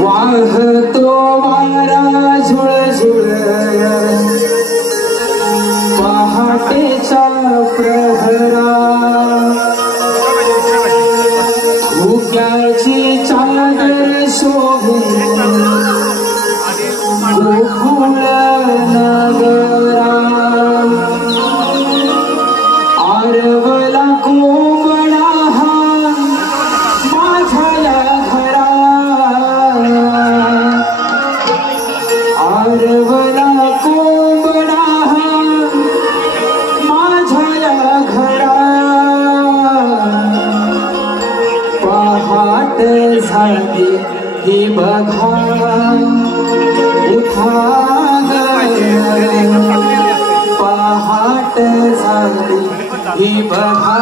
वाहतो वारा झुळझुळ पहाटेच्या प्रहरा धुक्याची चादर शोभे गोकुळ नगरा आरवला कोंबडा हा माझ्या घरा आरवला कोंबडा हा माझ्या घरा पहाट झाली ही बघा उठा पहाट झाली ही बघा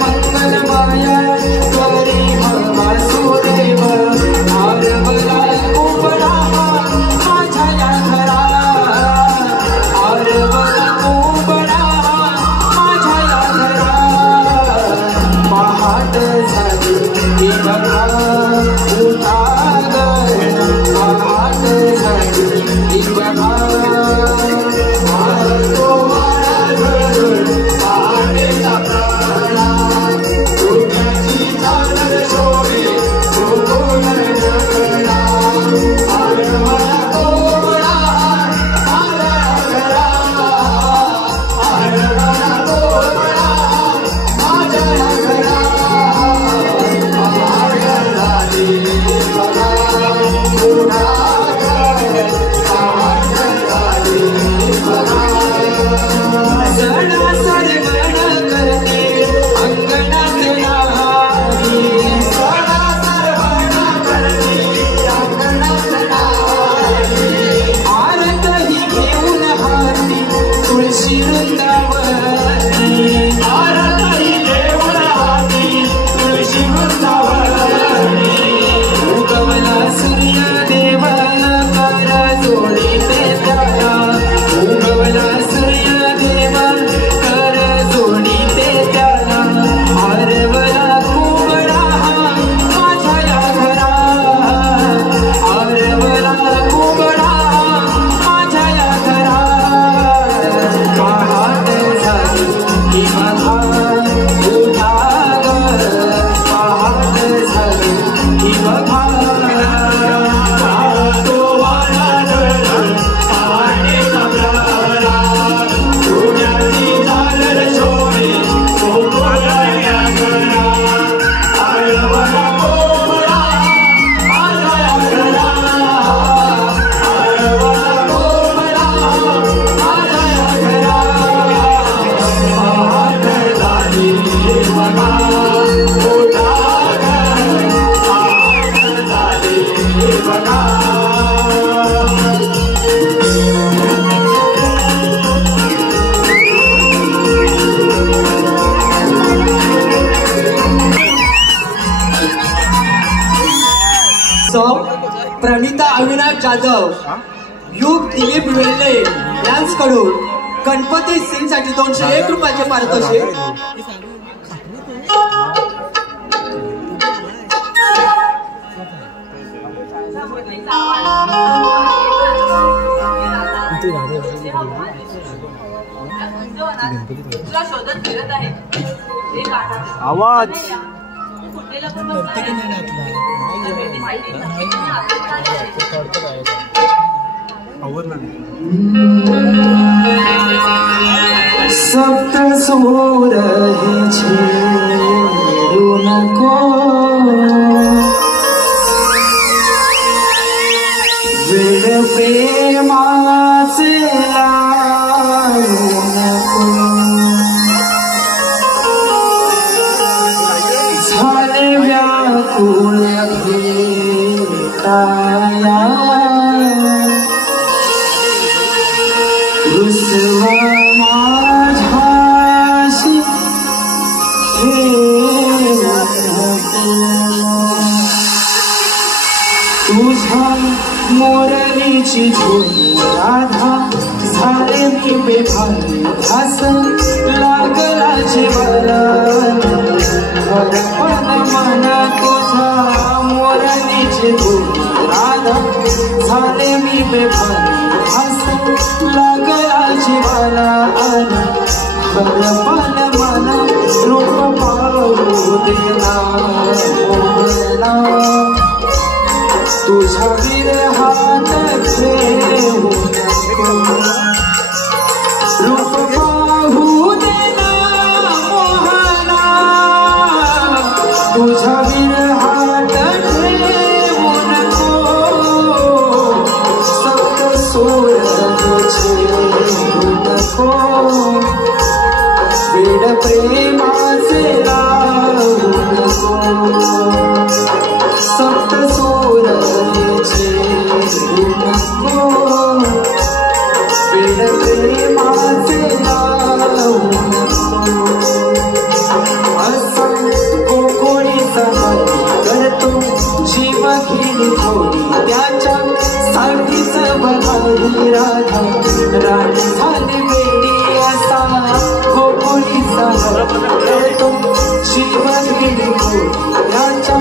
मंगल माया गरी वासुदेव बघा उठागर पहाट झाली ही बघा प्रणिता अविनाश जाधव, युग दिलीप वेल्हे यांच्याकडून गणपती सिंग साठी 201 रुपयाचे पारितोषिक। आवाज सप्त सोर है छेड़ू नको वेड प्रेमाचे लावू नको झाले व्याकुळ भेटाया रुसवा माझ्याशी तुझ्या मोरणीची झोन राधा झाले मी बेभान घास लागला जीवाला पण मना तुझ्या मोरणीची झोन राधा झाले मी बेभान घास लागला जीवाला पण मना रूप पाहू देना मोहना तुझ्या विरहात ठेवू नको रूप पाहू देना मोहना तुझ्या विरहात ठेवू नको सप्त सोर छेडू नको वेड प्रेमाचे लावू नको सप्त सोर छेडू नको वेड प्रेमाचे लावू नको असा कोकोळीचा करतो जीव घेणी थोडी त्याच्या साठीच बघावी राधा राणी झाली वेडी असा कोकोळीचा करतो जीव घेणी थोडी त्याच्या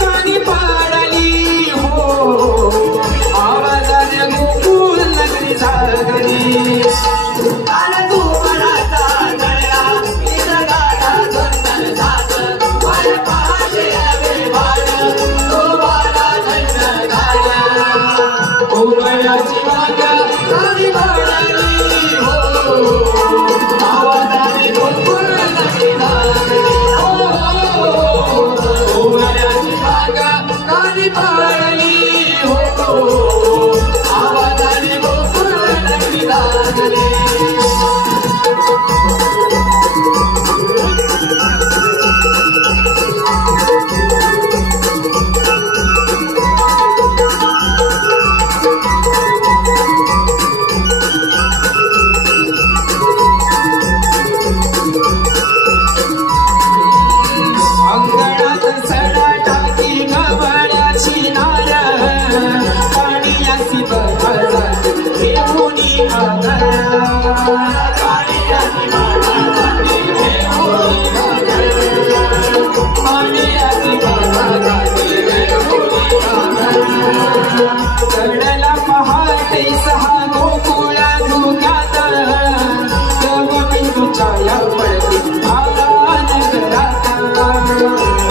गाणी पाडली हो आवाजाने गोकुळ नगरी जागली अरे तू मनाचा गळ्या निसर्गाला सुंदर साज माझ्या पहाटे आवे बाळ तो बाळा थंड घाल उमयाची बाग गाणी पाडली हो आवाजाने गोकुळ नगरी जागली उमयाची बाग गाणी पाडली हो आवाजाने गोकुळ नगरी जागली अंगणात सडा टाकी गवळ्याची नार पाण्याची बघा घेऊनी आगर पाण्याची बघा घेऊनी पाण्याची बघा कडला पहाटे सहा गोकुळा धुक्यात गवबिंदूच्या या पडती आला नगरात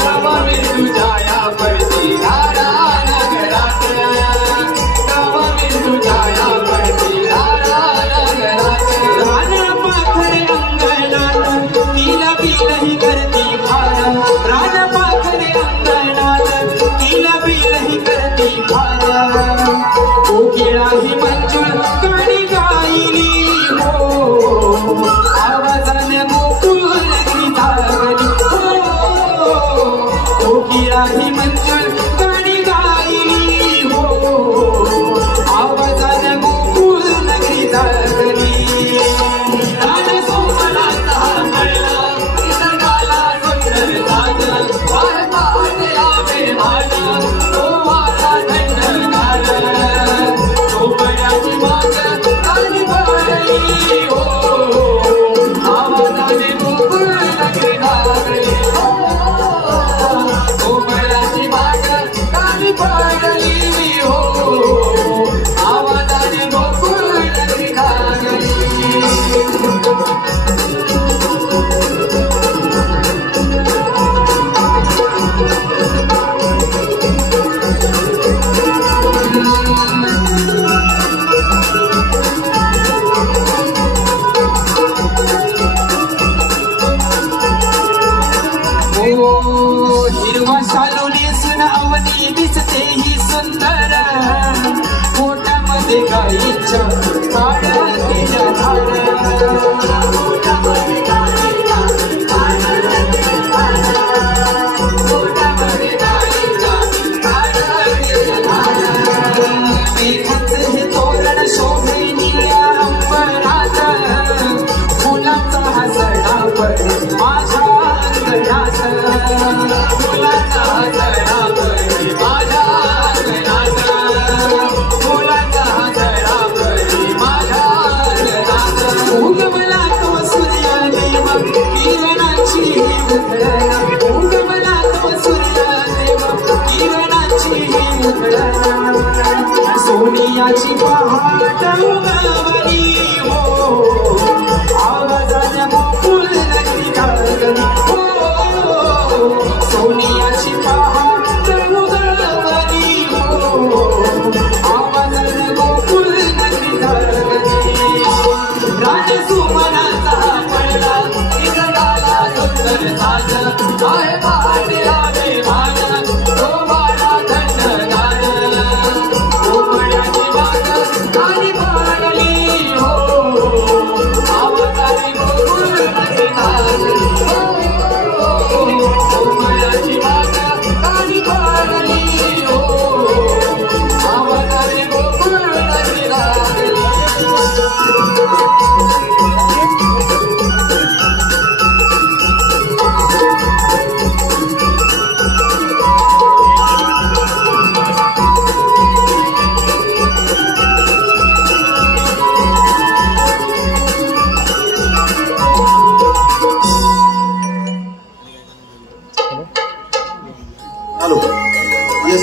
गवबिंदूच्या या पडती आला नगरात गवबिंदूच्या या पडती आला नगरात रान पाखरे अंगणात तिला बिलही करती फार रान पाखरे अंगणात तिला बिलही करती फार कोकिळाही मंजूळ गाणी गायली हो आवाजाने गोकुळ नगरी जागली हो कोकिळाही मंजूळ गाणी गायली हो आवाजाने गोकुळ नगरी जागली रान सोमनाचा कळला निसर्गाला सुंदर साज माझ्या पहाटे आवे बाळ तो बाळा थंड घाल झोपड्याची बाग गाणी पाडली हो आवाजाने गोकुळ नगरी जागली झोपड्याची बाग गाणी पाडली हो आवाजाने गोकुळ नगरी जागली हिरवा शालू नेसून अवनी दिसते ही सुंदर पोटामध्ये गाईच्या काढतीच्या मेघाचं हे तोरण शोभे निळ्या अंबरात फुलाचा हा सडा पडे माझ्या अंगणात फुलाचा सडा पडे माझ्या अंगणात फुलाचा सडा पडे माझ्या अंगणात उगवला तो सूर्यदेव किरणाची उधळण उगवला तो सूर्यदेव किरणाची उधळण सोनियाची पहाट उगवली हो आवाजाने गोकुळ नगरी जागली हो सोनियाची पहाट उगवली हो आवाजाने गोकुळ नगरी जागली रान सुमनाचा पडला निसर्गाला सुंदर साज आहे पहाटे आवे बाळ तो बाळा थंड घाल झोपड्याची बाग गाणी पाडली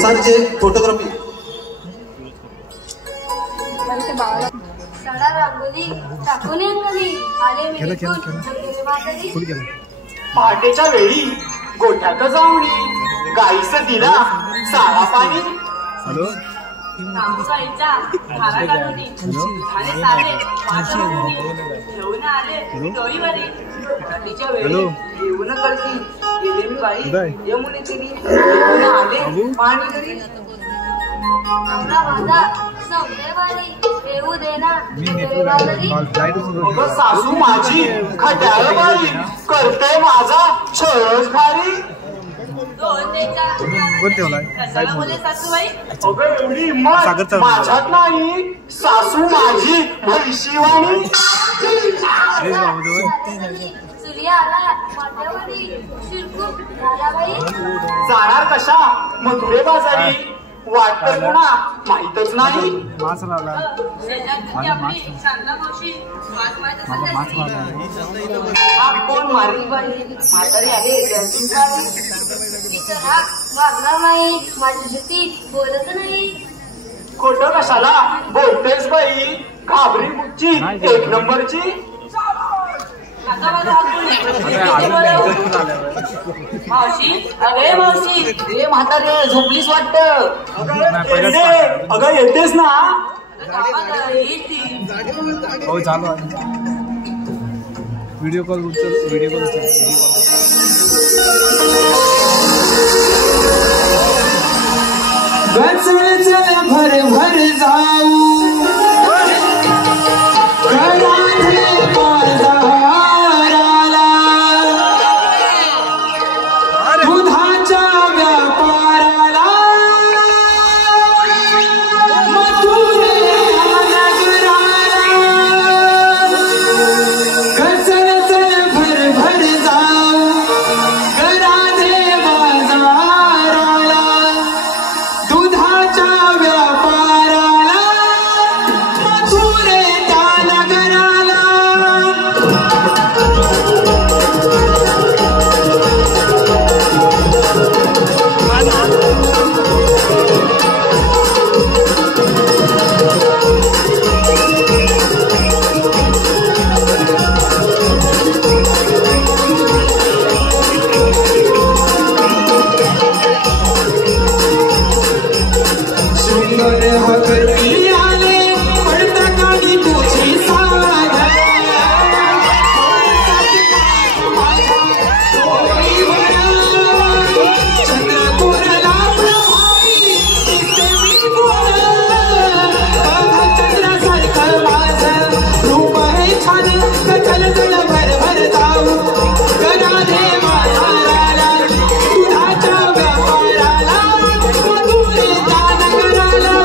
SRJ फोटोग्राफी. सडा रांगोली टाकून अंगली आले मी पहाटेच्या वेळी गोठ्यात जाऊनी गाईस दिला सारा पाणी. गाईचा धारा काढून झाले सारे घेऊन आले डोईवरी. रात्रीच्या वेळी येऊन करती गेले मी बाई यमुनेची घेऊन आले पाणी घरी. नवरा माझा सौदेवारी येऊ देना देवावरी. अगं सासू माझी खट्याळ बाई करते माझा छळच भारी. दोन देचा कशाला बोले सासूबाई. अगं एवढी हिंमत माझ्यात नाही सासू माझी भविष्यवाणी. सूर्य आला माथ्यावरी शिरकून झाला बाई. जाणार कशा मथुरे बाजारी वाटत पुन्हा माहीतच नाही. शेजारची आपली शांता मावशी वाट माहित असेल त्याची. कोण मारली बाई म्हातारी आहे त्यांची काय. तिचं राग वागणार नाही माझ्याशी बोलत नाही. खोटं कशाला बोलतेस बाई घाबरी बुच्ची एक नंबरची. आता माझा हात बोलले. मावशी अरे मावशी ए म्हातारे झोपलीस वाटत. अगं येतेस ना. हो चालू व्हिडिओ कॉल व्हिडिओ कॉल गचळ चल भर भर जाऊ घरातले बाजाराला दुधाच्या व्यापाराला मथुरे नगराला. गचळ चल भर भर जाऊ घरातले बाजाराला दुधाच्या व्यापाराला मथुरे त्या नगराला. सुंदर हकरी आले पडता काढी तुझी साध. चंद्रकोरला प्रभावी दिसते मी गोड. बघा चंद्रासारखं माझं रूप आहे छान. चल चल भर भर जाऊ गराधे बाजाराला दुधाच्या व्यापाराला मथुरे त्या नगराला.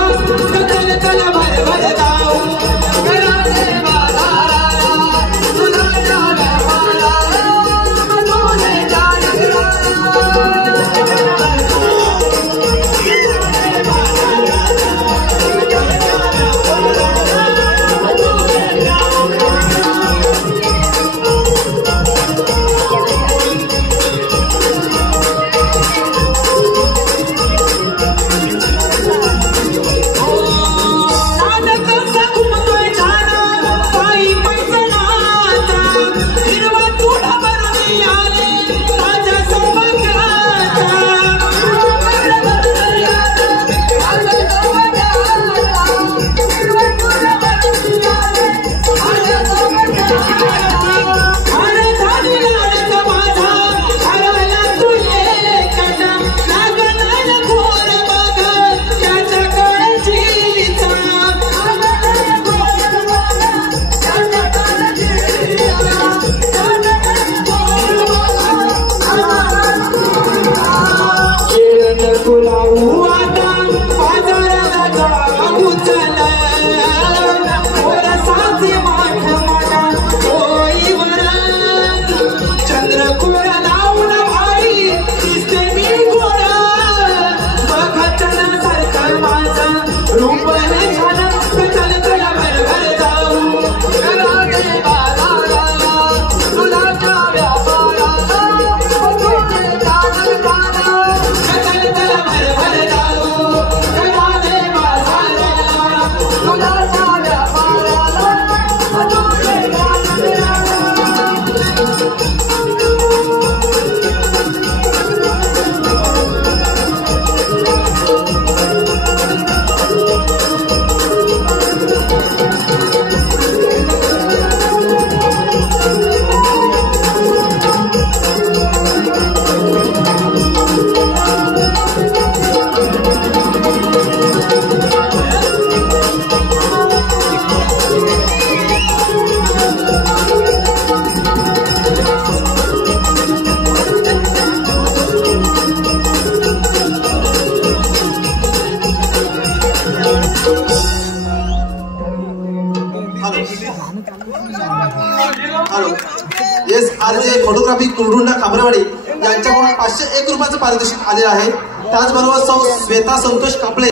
फोटोग्राफी कुलरुंडा खाबरेवाडी यांच्याकडून 501 रुपयाचं पारितोषिक आले आहे. त्याचबरोबर सौ श्वेता संतोष कापळे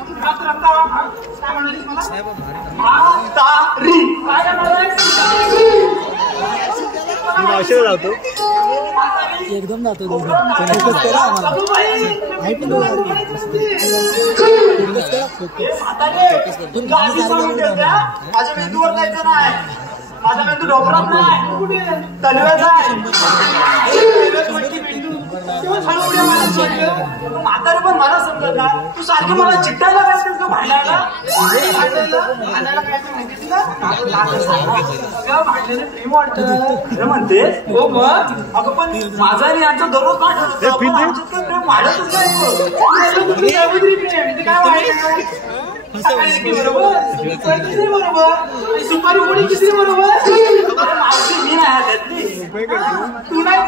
एकदम जातो फोकस करा आम्हाला माझ्या मेंदूवर जायचं नाही. माझा मेंदू डोंगरात नाही तलव्याचा आहे. म्हातारे पण मला समजत ना. तू सारखं मला चिट्टायला पाहिजे का भांडायला भांडण्याने प्रेम वाटतं म्हणते. हो मग अगं पण माझा आणि यांचा दररोज प्रेम वाढतच नाही. काय वाईट बरोबर सुपारी उडी किती बरोबर मावशी मी नाही त्यातली तू नाही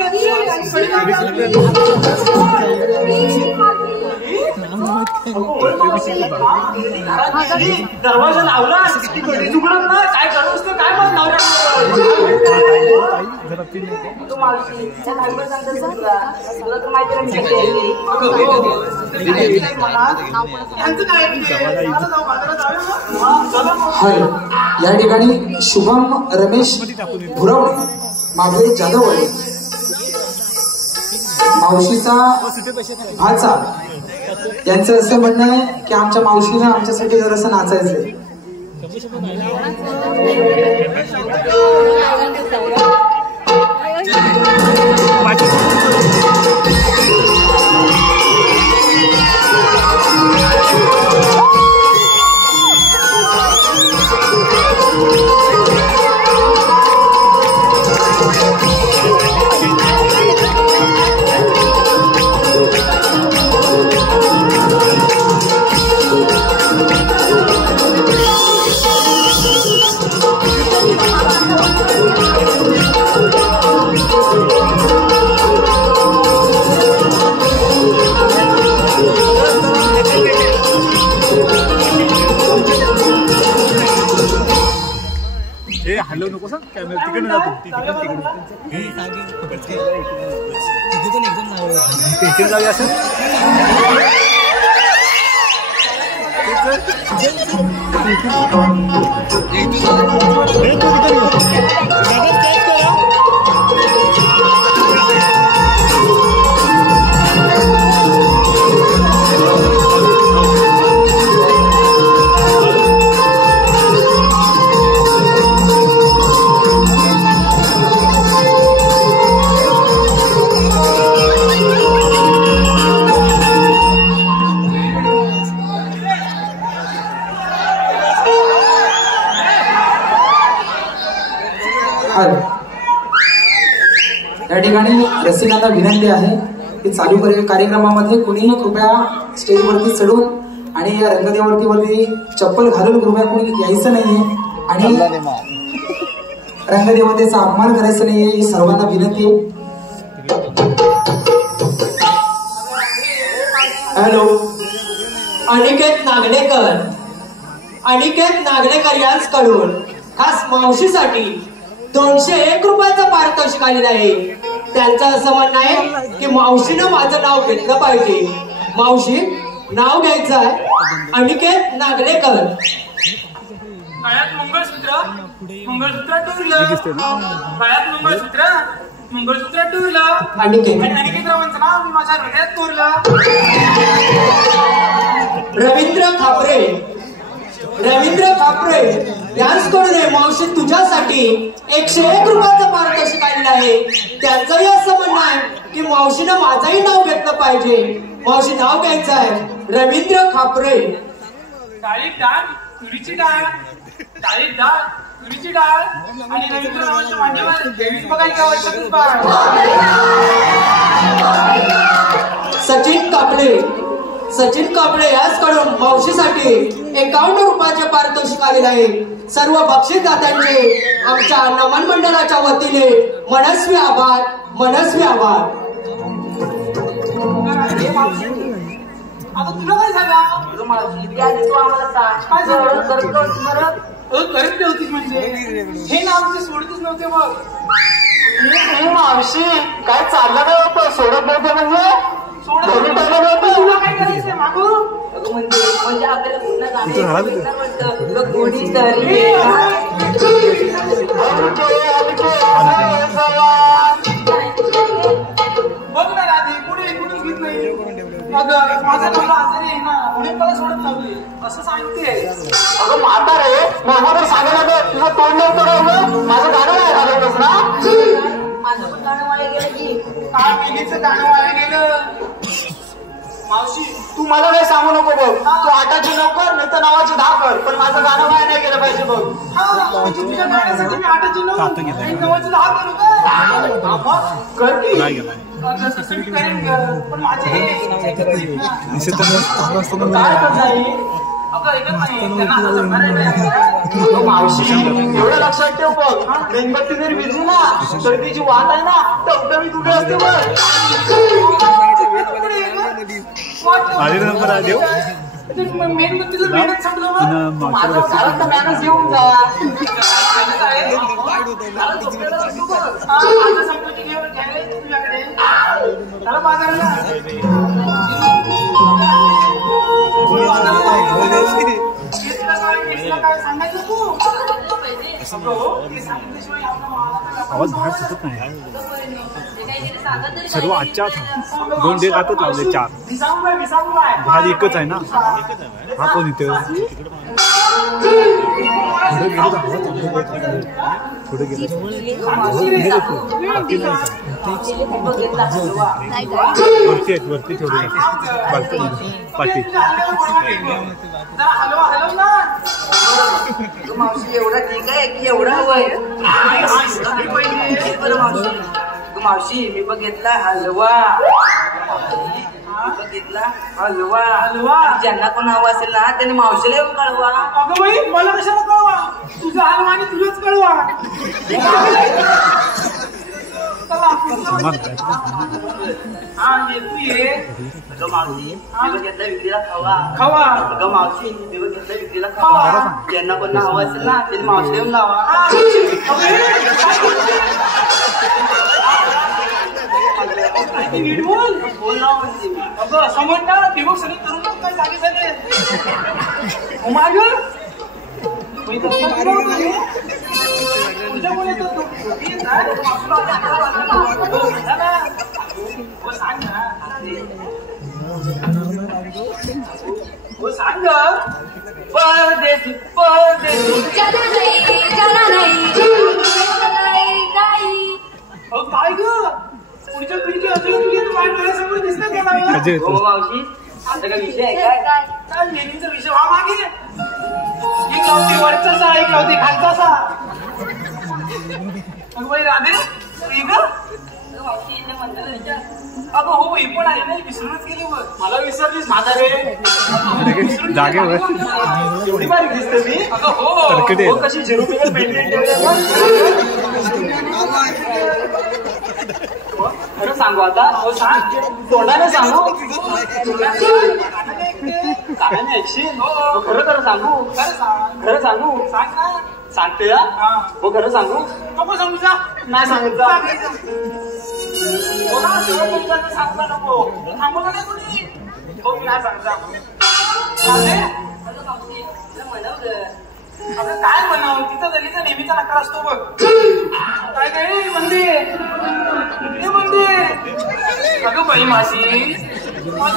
दरवाजा लावला चुकलं ना काय करत असतं काय मग नवऱ्या या ठिकाणी शुभम रमेश भुरवणे मागले जाधववाडी मावशीचा भाचा यांचं असं म्हणणं आहे की आमच्या मावशीनं आमच्यासाठी जरासं नाचायचंय. हॅलो नको सांग कॅमेरा तिकडे जातो तिकडे जाऊया असं या ठिकाणी रसिकांना विनंती आहे की चालू कार्यक्रमामध्ये कुणीही कृपया स्टेजवरती चढून आणि या रंगदेवतीवरती चप्पल घालून कृपया कुणी यायचं नाहीये आणि रंगदेवतेचा अपमान करायचा नाहीये ही सर्वांना विनंती आहे. हॅलो अनिकेत नागणेकर यांच्याकडून खास मावशीसाठी 201 रुपयाचं पारितोषिक आलेलं आहे. त्यांचं असं म्हणणं आहे की मावशीनं माझं नाव घेतलं पाहिजे. मावशी नाव घ्यायचं आहे अनिकेत नागणेकर. गळ्यात मंगळसूत्र टुरलं गळ्यात मंगळसूत्र टुरलं अनिकेतरावांचं नाव मी माझ्या हृदयात कोरलं. रवींद्र खापरे यांच्याकडून मावशी तुझ्यासाठी 101 रुपयाचं पारितोषिक आलेलं आहे. त्यांचंही असं म्हणणं आहे की मावशीनं माझंही नाव घेतलं पाहिजे. मावशी नाव घ्यायचं आहे रवींद्र खापरे. डाळीत डाळ तुरीची डाळ आणि रवींद्ररावांच्या मांडीवर देवीच बघायला आवश्यक. सचिन कापले याचकडून मावशीसाठी 51 रुपयाचे पारितोषिक आलेले आहे. सर्व बक्षीसदात्यांचे आमच्या नमन मंडळाच्या वतीने मनस्वी आभार. आता तुला काय झालं काय झालं करत ठेवतीस म्हणजे हे नाव सोडतच नव्हते. मग मावशी काय चाललं काय होतं सोडत नव्हते म्हणजे धरून टाकलं नव्हतं काय करायचं मागू म्हणजे आपल्याला पुन्हा गाणं कोणीतरी बघ ना राधी कुणी घेत नाही माझा नवरा आजारी आहे ना म्हणून मला सोडत नव्हती असं सांगते. अगं म्हातारे मला सांगायला तुझं तोंड नव्हतं माझं गाणं नाही घालवलंच ना. माझं पण गाणं वाया गेलं की काय मिलीचं गाणं वाया गेलं. मावशी तू मला काही सांगू नको बघ तू 8ची 9 कर नाही तर 9ची 10 कर पण माझं गाणं वाया नाही गेलं पाहिजे बघ. तुझ्या गाण्यासाठी मी 8ची 9 आणि 9ची 10 करू का करती तसं मी करेन पण माझे काय मावशी एवढं लक्षात ठेव बघ मेणबत्ती जर विजली ना तर तिची वाट आहे ना तर मी कुठे असते बघ मेणबत्तीचं मेहनत समजलं मॅनच घेऊन जा तुझ्याकडे त्याला बाजारला काय सांगायचं तू आवाज बाहेर सुचत नाही सर्व आजच्या 2 डेट आताच लावले 4 भाजी एकच आहे ना हा कोण इथे पुढे गेलो वरती थोडी पाठी मावशी एवढा ठीक आहे की एवढा हवंय मावशी मी बघितला हलवा हलवा ज्यांना कोण हवा असेल ना त्यांनी मावशीला येऊन कळवा. अगं बाई मला कशाला कळवा तुझा हलवा आणि तुझंच कळवा. हा ये तू ये अगं मावशी मी बघितला विक्रीला खावा अगं मावशी मी बघितला विक्रीला खावा ज्यांना कोण हवा असेल ना त्यांनी मावशीला येऊन लावा. बोल ना म्हणते मी अगं असं म्हणणार ते बघ सगळे तरुण काय जागे झाले माग तुझ्या बोल येतो सांग परदेशी परदेशी काय ग पुढच्या पिढीची अजून तुझी डोळ्यासमोर दिसत का मावशी आता काय विषय आहे काय लेणीचा विषय हा मागे एक लावते वरचा एक लावते खालचा अगं बाई राधे अगं हो ही पण आहे नाही विसरूनच गेली बघ मला विसरलीस म्हातारे जागेवर एवढी बारीक दिसते मी अगं हो कशी झिरो मेंटेन खरं सांगू आता हो सांग तोंडाने सांगू कानाने ऐकशील खरं सांगू खरं सांगू सांग ना सांगते हो खरं सांगू नको सांगू जा नाही सांगत जा सांगता नको थांबवलं नाही कोणी हो मी नाही सांगता अगं काय म्हणावं तिथं दलीचा नेहमीचा नकार असतो बघ काय काय म्हणते अगं बाई माझी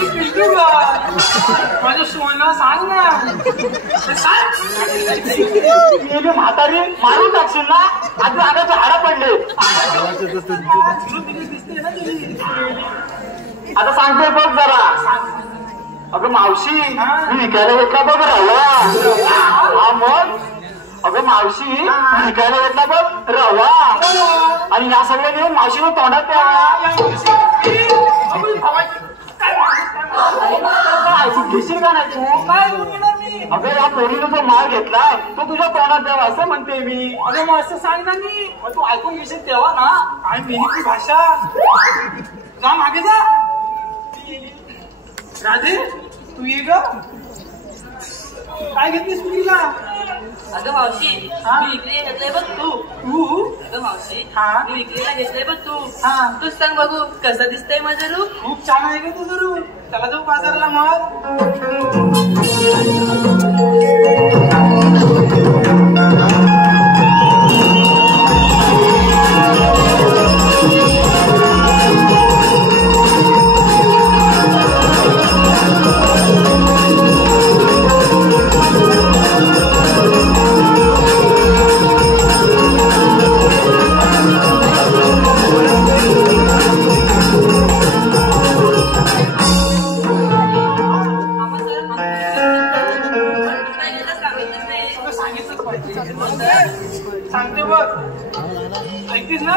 पिल्लू का माझं सोनं सांग ना म्हातारी मारून टाकशील ना आता अंगाचे हाडं पडले आता सांगते बघ जरा अगं मावशी मी विकायला घेतला बघ रवा हा मग अगं मावशी मी विकायला घेतला बघ रवा आणि या सगळ्या घेऊन मावशीला तोंडात ऐकून घेशील का नाही तू काय अगं या पोरीनं जो माल घेतला तो तुझ्या तोंडात द्यावा असं म्हणते मी अगं मग असं सांग ना मी तू ऐकून घेशील तेव्हा ना काय मेहनती भाषा जा मागे जा राधे तू ये ग काय घेतलीस मुलीला अगं मावशी मी विक्री घेतलंय बघ तू अगं मावशी मी विक्रीला घेतलंय बघ तूच सांग बघू कसं दिसतंय माझं रूप. खूप छान आहे का तुझं रूप. चला जाऊ बाजाराला मग. सांगते बघ ऐकतीस ना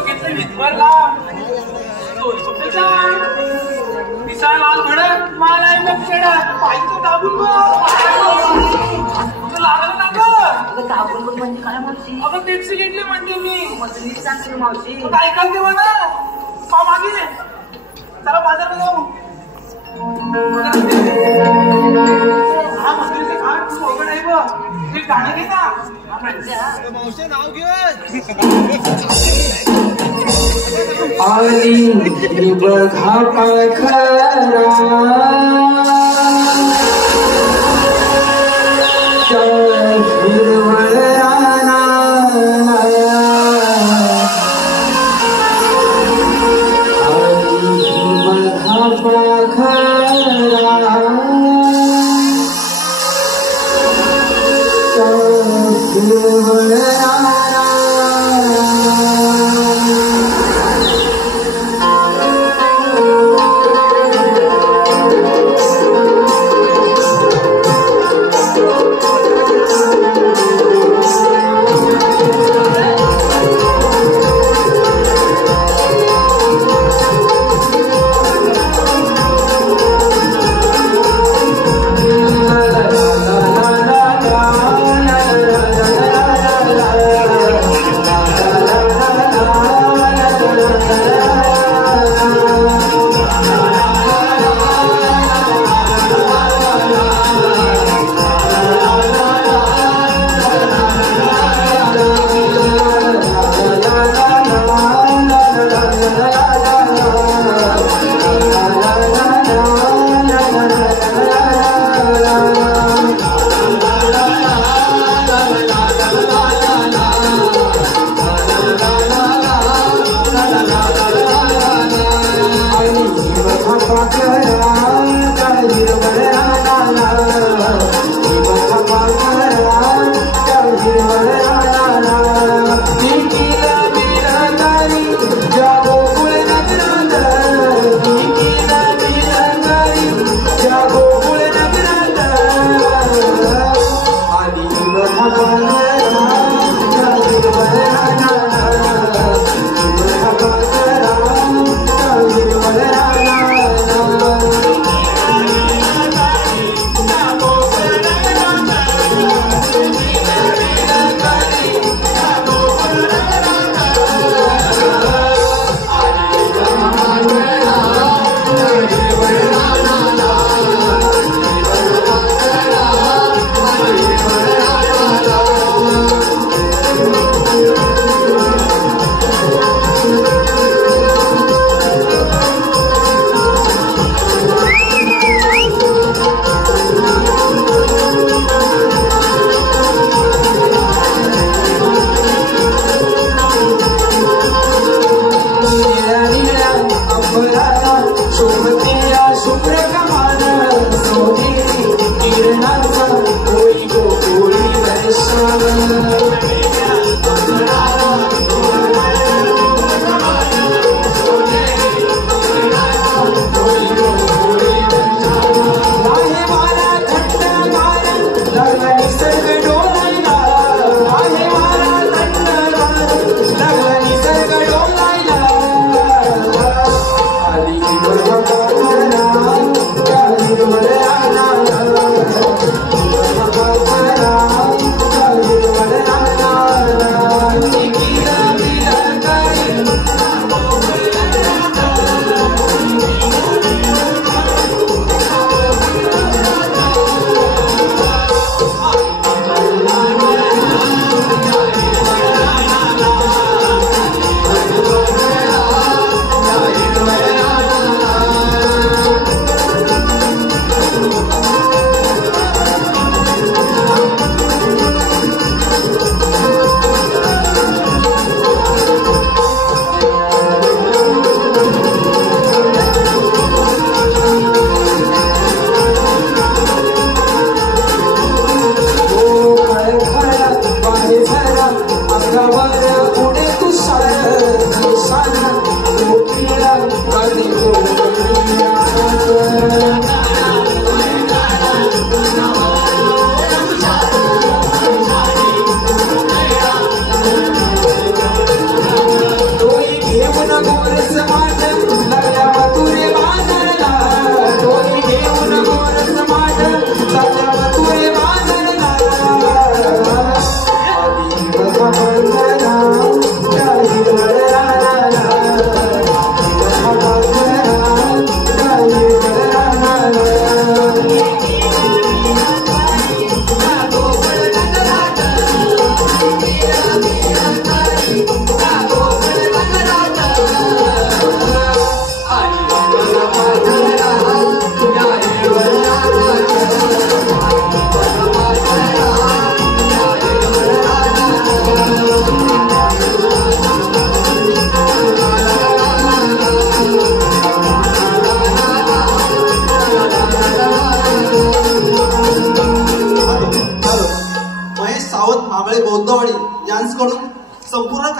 घेतले विधवरला पिसा लाल भडक माल आहे पाहिजे दाबून लागलं ना ग दाबून म्हणजे काय मावशी. अगं टेप्सी घेतली म्हणते मी. मग सांगते मावशी ऐकाल तेव्हा ना का मागे चला बाजारात जाऊ. हा मंदिरचे घाट खूप अवघड आहे बघ. ते गाणं घे ना. आली बघा पाखरा हिरवळ राना आली बघा पाखरा हिरवळ राना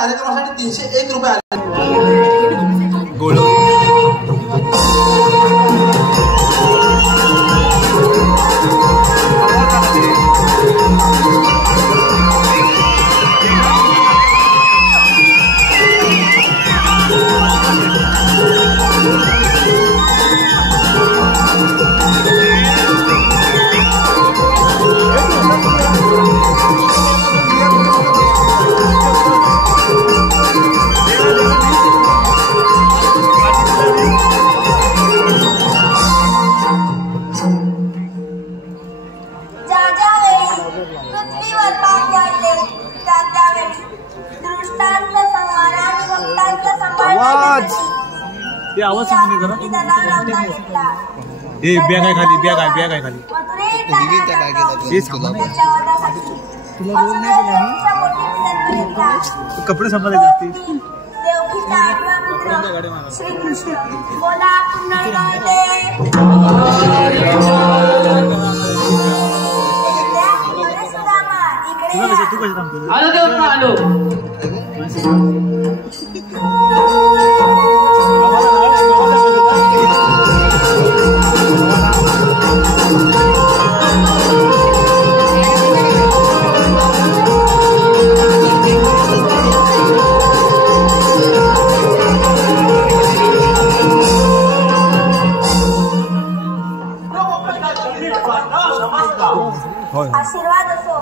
कार्यक्रमासाठी 301 रुपये आले. ते आवाज सांगून जरा. ए बॅग आहे खाली, बॅग आहे खाली. हे सांगा कपडे सांभाळायचे असतील. तू कशी थांबतो? आलो आशीर्वाद असो.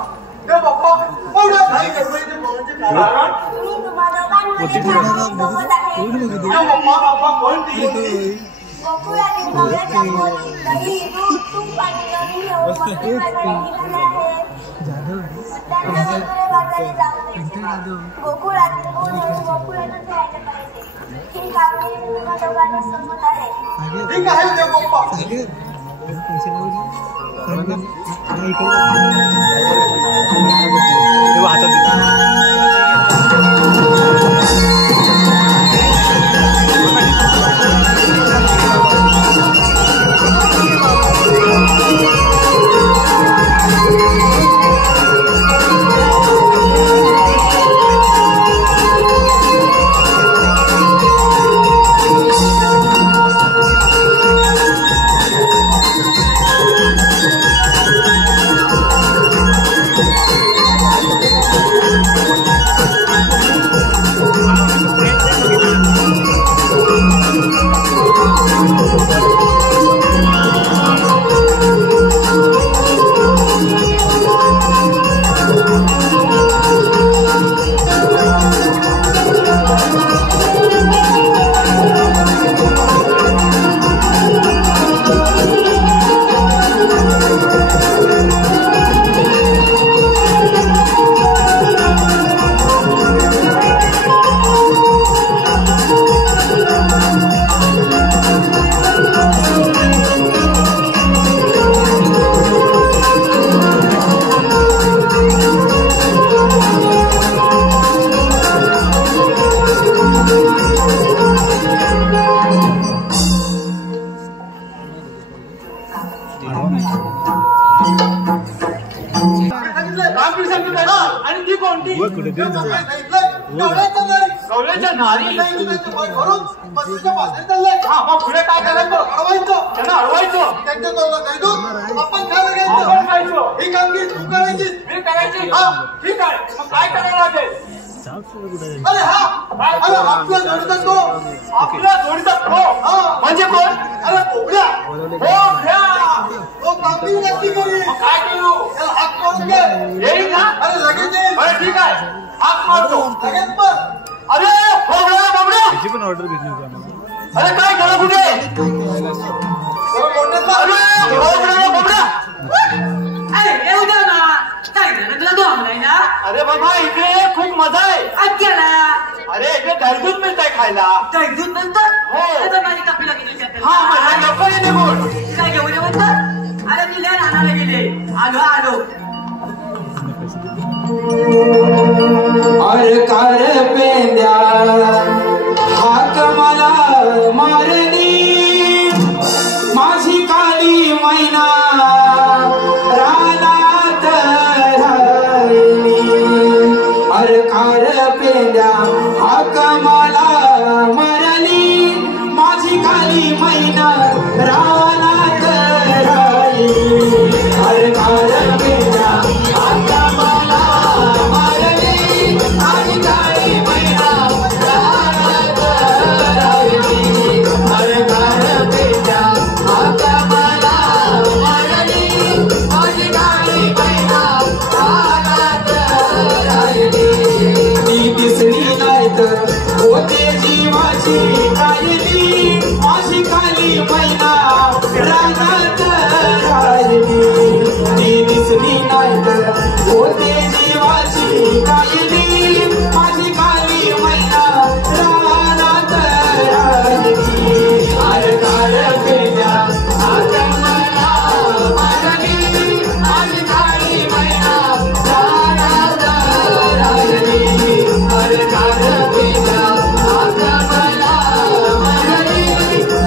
गोकुळातील गवळ्याच्या पोरी दही, दूध, तूप आणि लोणी घेऊन मथुरेमध्ये निघाले आहेत. त्यांना मथुरे बाजारी जाऊ द्यायचे नाही. गोकुळातील गुण हे गोकुळातच राहायला पाहिजे. ही कामगिरी मी तुम्हा दोघांना समजत आहे. ठीक आहे देवबाप्पा. आणि ती कोणती? गवळ्याच्या नारी. हा मग पुढे काय करायचं? त्यांना अडवायचं. आपण खायचो. ही कामगिरी तू करायची, मी करायची. हा ठीक आहे. मग काय करायला लागेल? अरे हा आपल्या जोडीचा तो. आपल्या जोडीचा तो म्हणजे कोण? अरे पोपड्या. तो कामगिरी नक्की करी. काय करू? हात मारून घे. येईल ना? अरे लगेच येईल. अरे ठीक आहे. हात मारतो लगेच. पण अरे पोपड्या पोपड्या. त्याची पण ऑर्डर घेतली होती. अरे काय झालं कुठे? अरे पोपड्या. अरे येऊ द्या ना. काय झालं तुला दोन ना? अरे बाबा इकडे खूप मजा आहे. आज्ञाला. अरे इकडे दहीदूध मिळतंय खायला. दूध नंतर हो. माझी कपीला गेली. हा माझ्या नको येते बोल. काय घेऊन म्हणतात? अरे मी लय राहण्याला गेले. आलो अरे कार पेंद्या हाक मला मारणी माझी काली मैना रानात राहिली. अरे कार पेंद्या कायली माझी काली मैना रानात राहिली ती दिसली नाही होते जीवाची कायली माझी काली मैना रानात राहिली अरे काळ पेल्या आता मला मारली माझी काळी मैना रानात राहिली अरे काळ पेल्या आता मला मारली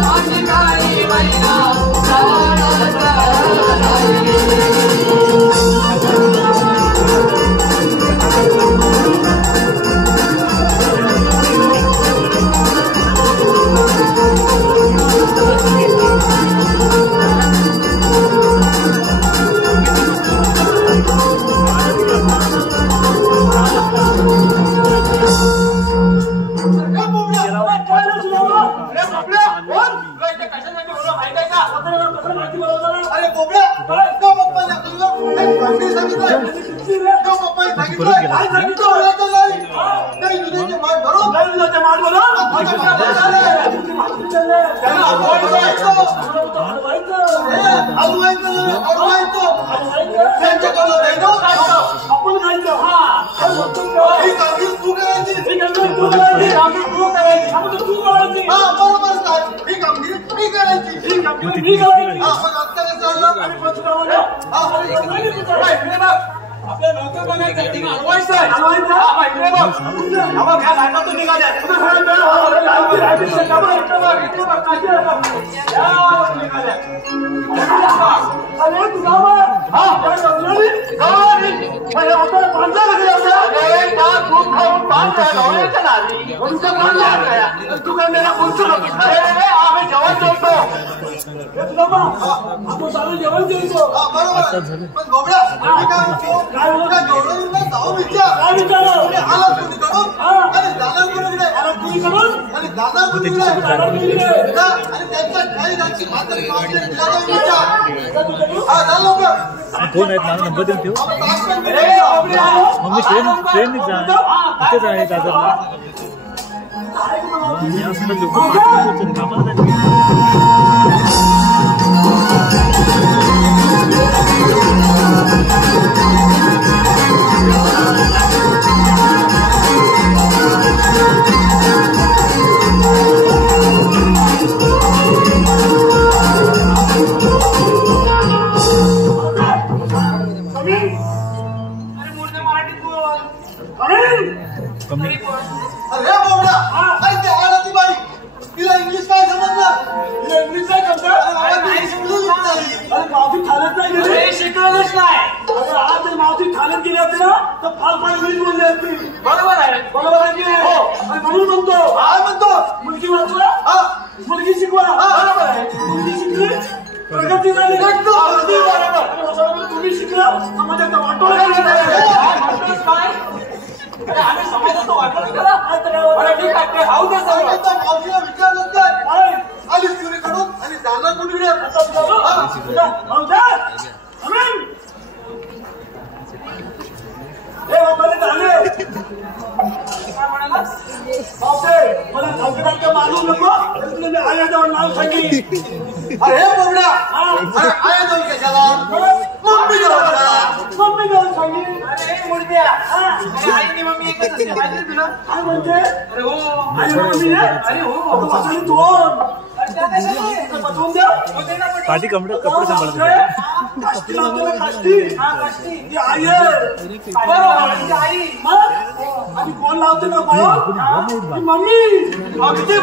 माझी काळी मैना रानात राहिली अरे बोबड्या का पप्पाने तुला एक भांडी सांगितलं का पप्पाने सांगितलं काय सांगितलं ओळखलं नाही दुधाचे माठ भरून नाही दुधाचे माठ आपण खायचं ही कामगिरी तू करायची तू करायची हा बरोबर साहेब ही कामगिरी मी करायची मी करायची आपण आत्ता कसं झालं आम्ही पंचकामाला आपल्या नौकर बनायसाठी अडवायचं आहे जेवण जेवतो पण बोबड्या कोण आहेत मला नंबर देऊन ठेव मग मी ट्रेन जा तिथेच आहे दादरला अरे बोबडा काय ते आळती बाई तिला इंग्लिश काय समजलं तिला इंग्लिश काय समजलं नाही समजलं अरे मावशी ठाण्यात नाही गेली शिकवलंच नाही अरे आज जर मावशी ठाण्यात गेली असते ना तर फार फार इंग्लिश बोलली असती बरोबर आहे की हो आणि म्हणून म्हणतो काय म्हणतो मुलगी वाचवा हा मुलगी शिकवा बरोबर आहे मुलगी शिकली प्रगती झाली बरोबर तुम्ही शिकला माझ्या वाटोळा काय अरे आम्ही समाजाचं वाटलं करा ठीक आहे हाऊ दे सगळं मावशीला विचारलं काय आली चोरीकडून आणि जाणार कुठे मला चौकीदार मालूम नको मी आया जाऊन नाव सांगी अरे बोबड्या आया जाऊन कशाला मम्मी जाऊन सांगी अरे मुडद्या आईने मम्मी एकच असते माहिती तुला काय म्हणते अरे हो आई मम्मी अरे हो दोन बसवून द्या पाठी कपडे सांभाळत काष्टी लावतो ना काष्टी ती आई आई आणि कोण लावते ना कोण मम्मी अगदी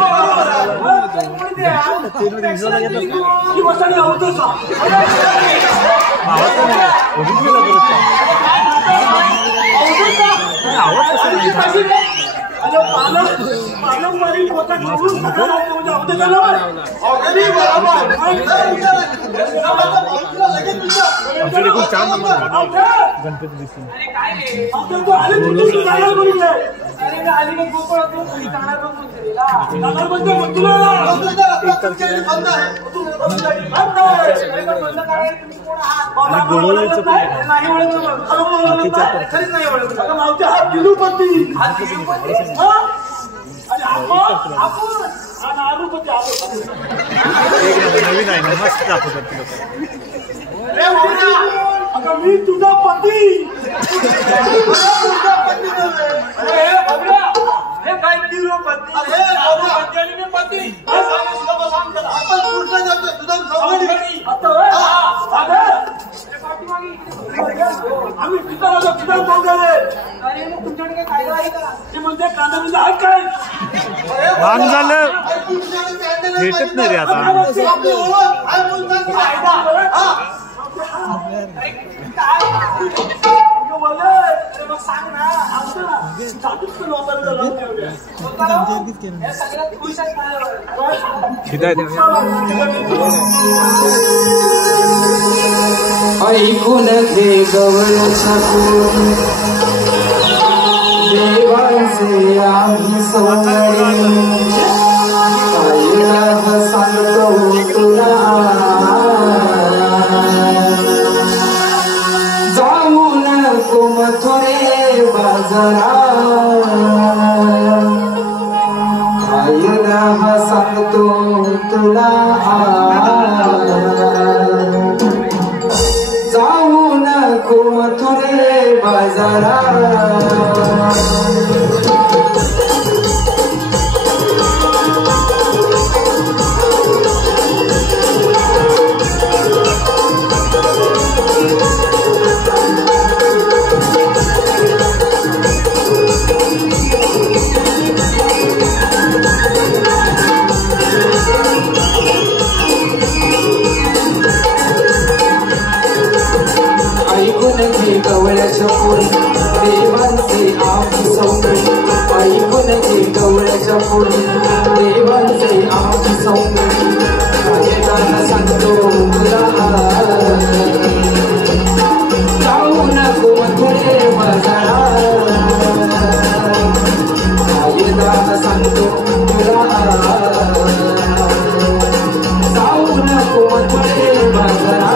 गणपती दिसतो नवीन आहे ना मस्त दाखवतात तुला अगं मी तुझा पती हे काय किलो पती आणि मी पती आम्ही तुझा अरे मग तुमच्याकडे काय कायदा आहे का ते म्हणते कांदा म्हणजे आहे काय भांग झालं भेटत नाही रे आता सांग ना ऐकून घे गवळ्याच्या देवाचे आम्ही सौंदर्य आईला सांगतो तुला जाऊ नको मथुरे बाजारा आईला सांगतो तुला जाऊ नको मथुरे बाजारा गवळ्याच्या पोरी देवांचे आम्ही सौंदर्य ऐकून घे गवळ्याच्या पोरी देवांचे आम्ही सौंदर्य सांगतो तुला जाऊ नको मथुरे बाजारा सांगतो तुला जाऊ नको मथुरे बाजारा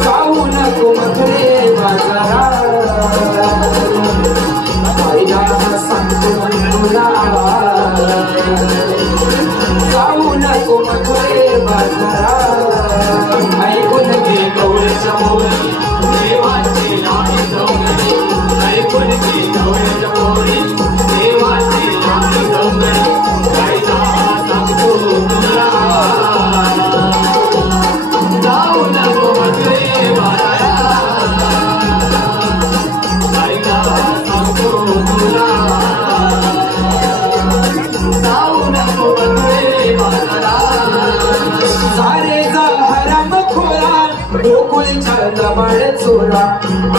जाऊ नको मथुरे बाजारा सांगतो तुला जाऊ नको मथुरे बाजारा ऐकून घे गवळ्याच्या पोरी देवाचे आम्ही सौंदर्य ऐकून घे गवळ्याच्या पोरी देवाचे आम्ही सौंदर्य कायदा सांगतो तुला जाऊ नको मथुरे बाजारा कायदा सांगतो तुला जाऊ नको मथुरे बाजारा सारे जा हराम खोरा गोकुळच्या लबाड चोरा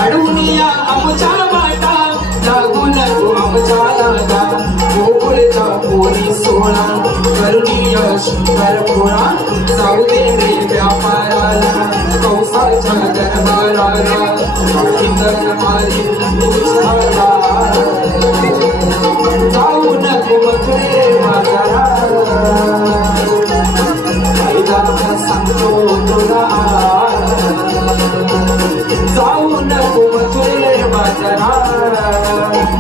अडवूनिया आमच्या वाटा जागू नको आमच्या लागा गोकुळच्या पोरी सोळा करुणीय शिंगार खोरा जाऊ दे रे व्यापाराला कौसाच्या दरबाराला इंदर मारी तुझ्याला जाऊ नको मथुरे बाजारा सांगतो तुला जाऊ नको मथुरे बाजारा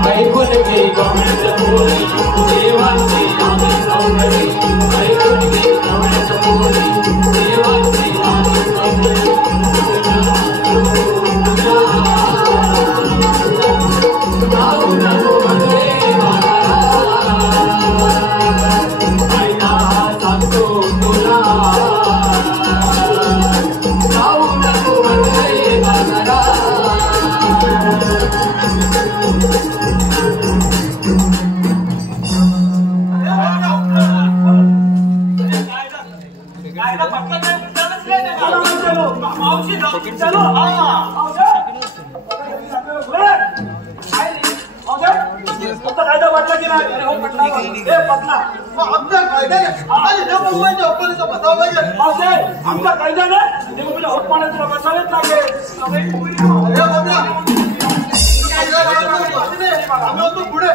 ऐकून घे गवळ्याच्या पोरी देवाचे आम्ही सौंदर्य ऐकून घे गवळ्याच्या पोरी देवाचे आम्ही सौंदर्य जाऊ नको मथुरे बाजारा सांगतो तुला अरे हो पटला ए पटला आमच्या कायद्याने आमच्या मुंबईच्या हुकूमाचा बसावा पाहिजे आमच्या कायद्याने ते मुंबईच्या हुकूमाला बसावेच लागेल अरे बाबा आम्ही होतो पुढे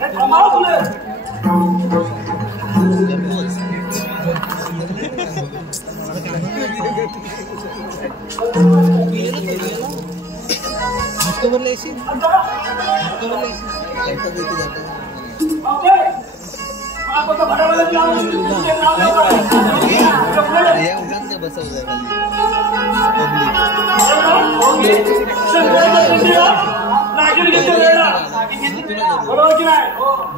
हे थांबा पुढे बरोबर की नाही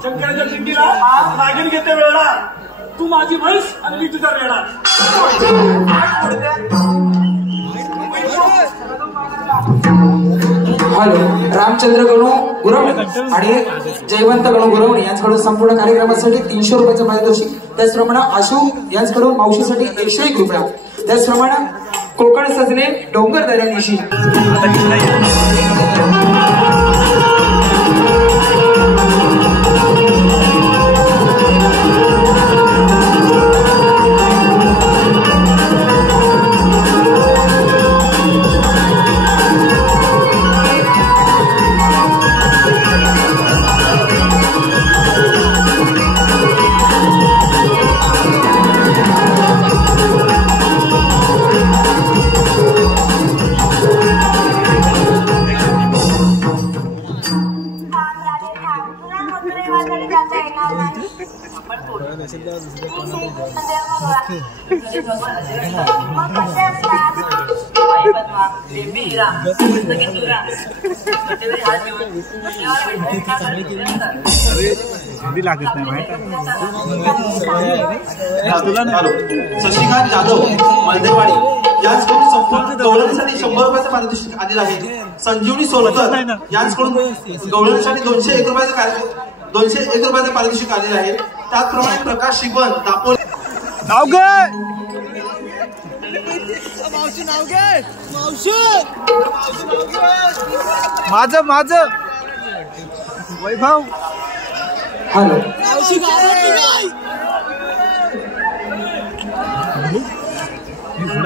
शंकराच्या दिंडीला नागिन घेते वेळा तू माझी म्हैस आणि मी तुझा वेळा हॅलो रामचंद्र गणू गुरवणे आणि जयवंत गणू गुरवणे यांच्याकडून संपूर्ण कार्यक्रमासाठी 300 रुपयाचं पारितोषिक त्याचप्रमाणे आशू यांच्याकडून मावशीसाठी 101 रुपया त्याचप्रमाणे कोकण सजने डोंगर दऱ्यानिशी लागत नाही शशिकांत जाधव मळदेवाडी यांच्याकडून संपूर्ण गवळणीसाठी 100 रुपयाचं पारितोषिक आलेलं आहे. संजीवनी सोलकर यांच्याकडून गवळणीसाठी 201 रुपयाचं पारितोषिक आलेलं आहे. त्याचप्रमाणे प्रकाश शिगवण दापोली माझं वैभव हॅलो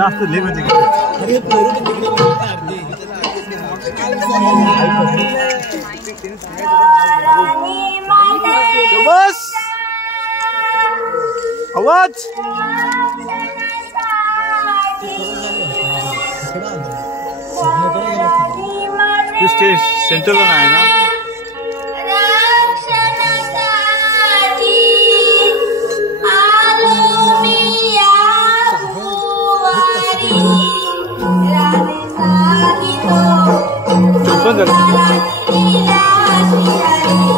असतं लय म्हणजे बस आवाज स्टेज सेंटरला आहे ना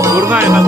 पूर्ण आहे ना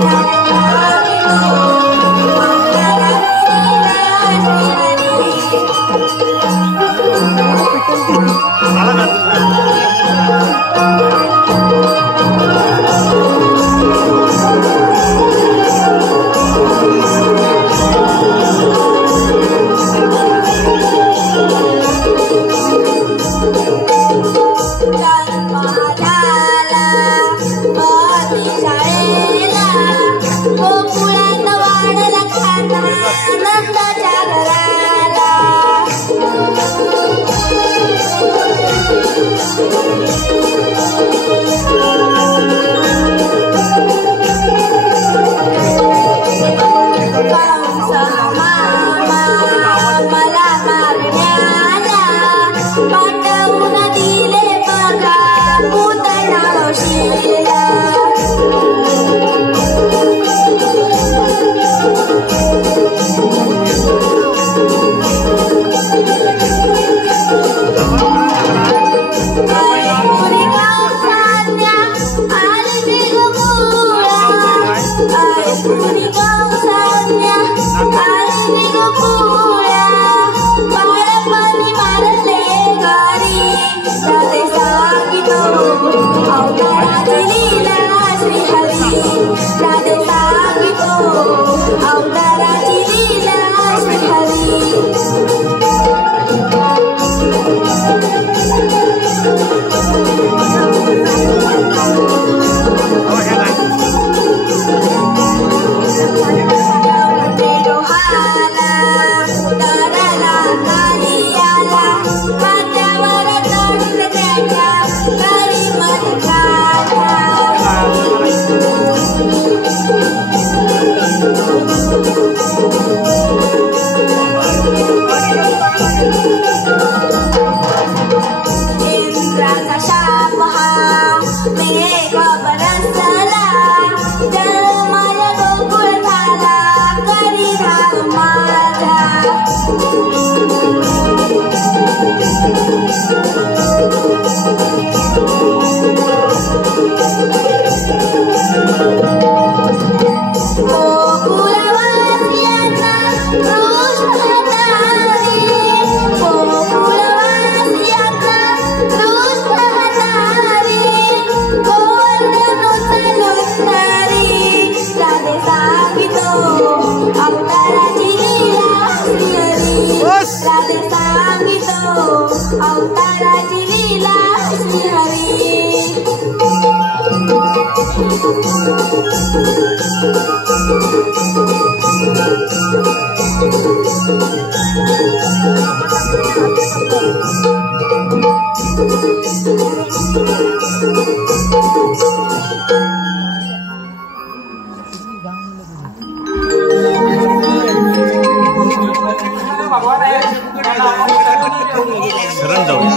शरण जाऊया.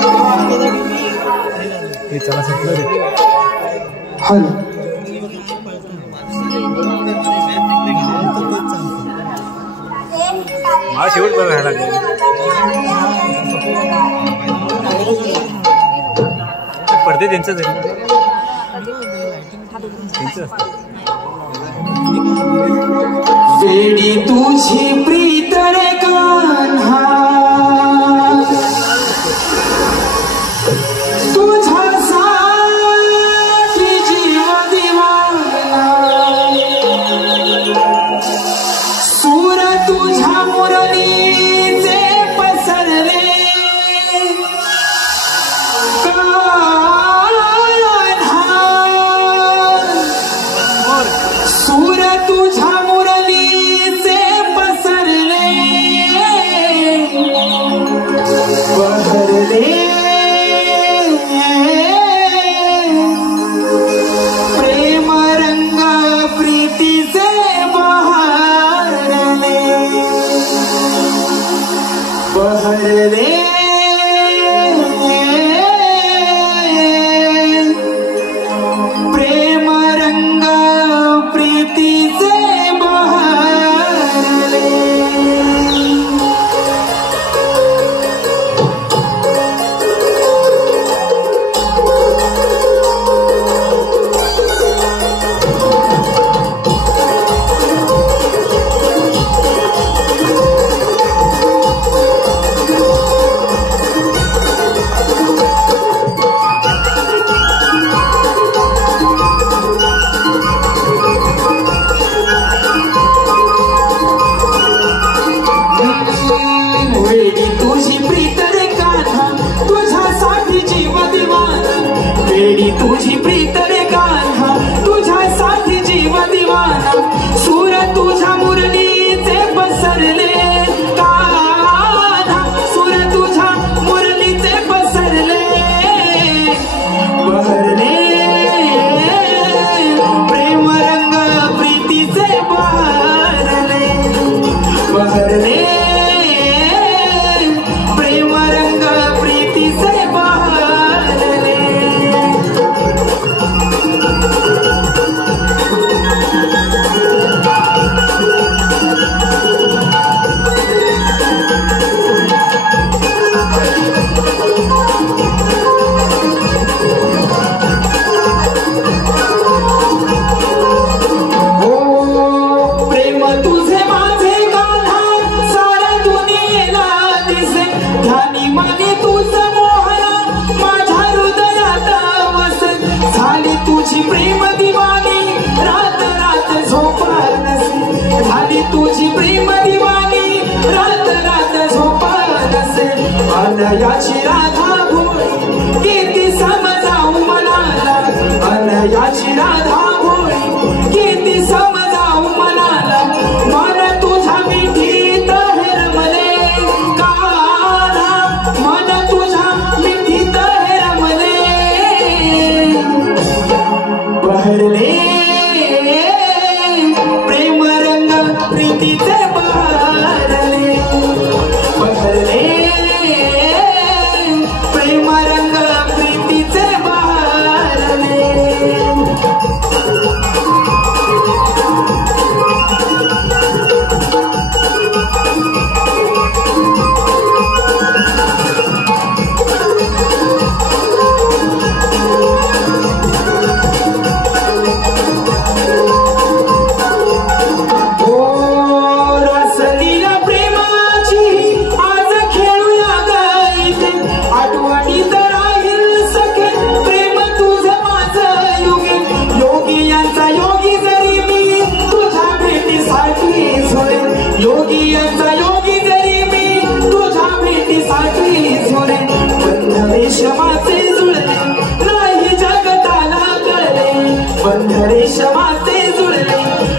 हे चला संपलं रे. हॅलो मला शेवट बघायला लागेल. पडदे त्यांचंच आहे. वेडी तुझी प्रीत रे कान्हा तुझ्या साठी जीव दिवाना सूर तुझ्या मुरलीचे पसरले सूर तुझ्या मुरलीचे पसरले बहरले प्रेम रंग प्रीतीचे बहरले बहरले प्रेम रंग प्रीतीचे बहरले. वेडी तुझी प्रीत रे कान्हा तुझ्यासाठी जीव दिवाना वेडी तुझी प्रीत रे कान्हा तुझ्यासाठी जीव दिवाना सूर तुझ्या मुरलीचे पसरले कान्हा सूर तुझ्या मुरलीचे पसरले बहरले प्रेम रंग प्रीतीचे बहरले बहरले प्रेम रंग प्रीतीचे बहरले. प्रेम तुझे माझे कान्हा साऱ्या दुनियेला दिसे ध्यानी मागे तुझं मोहना माझ्या हृदयात वस झाली तुझी प्रेम दिवाणी रात रात झोपा नसे झाली तुझी प्रेम दिवाणी रात रात झोपा नसे अनयाची राधा भोळी किती समजावू मनाला अनयाची राधा भोळी किती समजावू मनाला मन तुझ्या मिठीत हेरमले कान्हा मन तुझ्या मिठीत हेरमले बहरले प्रेम रंग प्रीतीचे बहरले बहरले प्रेम रंग प्रीतीचे बहरले. रसलीला प्रेमाची आज खेळूया गाईते आठवणीत राहील सखे प्रेम तुझं माझं युगे योगी यांचा योगी जरी मी तुझ्या भेटीसाठी झोरे योगी यांचा योगी जरी मी तुझ्या भेटीसाठी झोरे बंधरेश माझे जुळले नाही जगताला कळले बंधरेश मासे जुळले